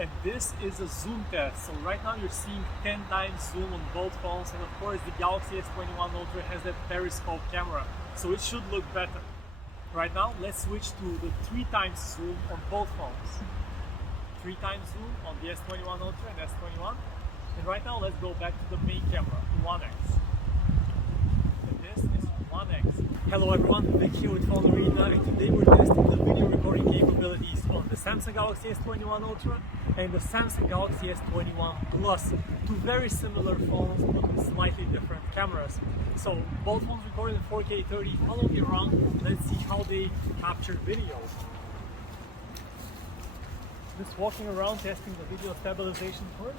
and this is a zoom test. So right now you're seeing 10 times zoom on both phones, and of course the Galaxy S21 Ultra has that periscope camera, so it should look better. Right now let's switch to the 3 times zoom on both phones. 3 times zoom on the S21 Ultra and S21, and right now let's go back to the main camera, 1x. And this is 1x. Hello everyone, Vic here with PhoneArena, and today we're testing the video recording capabilities on the Samsung Galaxy S21 Ultra and the Samsung Galaxy S21 Plus. Two very similar phones but with slightly different cameras. So both phones recorded in 4K 30. Follow me around, let's see how they capture video. Just walking around testing the video stabilization first.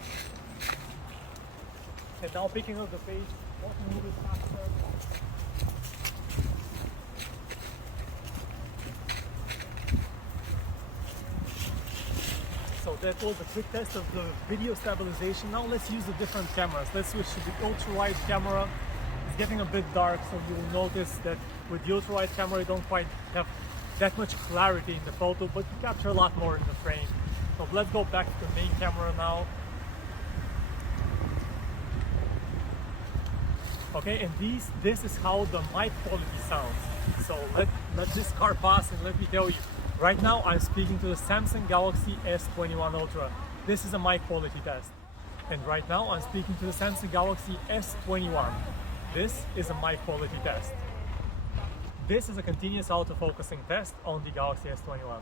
And now picking up the page, walking a little bit faster. So that was a quick test of the video stabilization. Now let's use the different cameras. Let's switch to the ultra-wide camera. It's getting a bit dark, so you will notice that with the ultra-wide camera you don't quite have that much clarity in the photo, but you capture a lot more in the frame. So let's go back to the main camera now. Okay, and this is how the mic quality sounds. So let this car pass and let me tell you. Right now I'm speaking to the Samsung Galaxy S21 Ultra. This is a mic quality test. And right now I'm speaking to the Samsung Galaxy S21. This is a mic quality test. This is a continuous autofocusing test on the Galaxy S21.